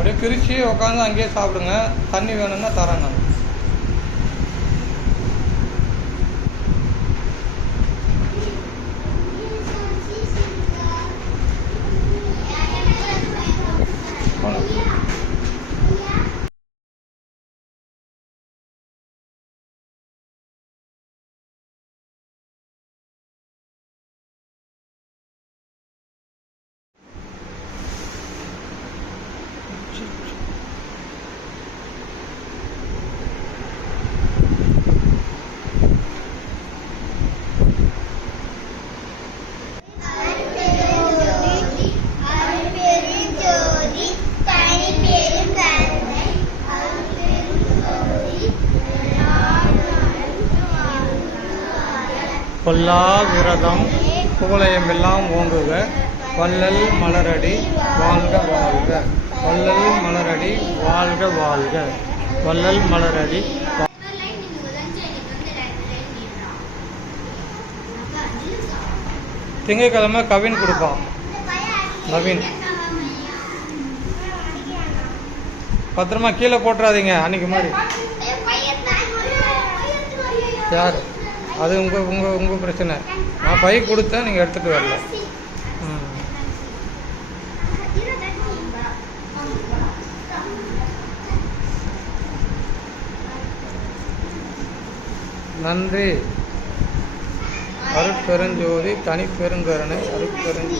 அப்படியே பிரித்து உட்காந்து அங்கேயே சாப்பிடுங்க. தண்ணி வேணும்னா தரேன் நான். பொல்லா விரதம் குவலயம் எல்லாம் ஓங்குக. வள்ளல் மலரடி வாழ்க வாழ்க. வள்ளல் மலரடி வாழ்க வாழ்க. வள்ளல் மலரடி திங்கக்கிழமை கவின் கொடுப்பான். நவீன். பத்திரமா கீழே போட்டுறாதீங்க அன்னைக்கு மாதிரி யார்? அது உங்கள் உங்கள் உங்கள் பிரச்சனை. நான் பை கொடுத்தேன் நீங்கள் எடுத்துகிட்டு வரல. நன்றி. அருட்பெருஞ்சோதி தனிப்பெருங்கருணை அருட்பெருஞ்சோதி.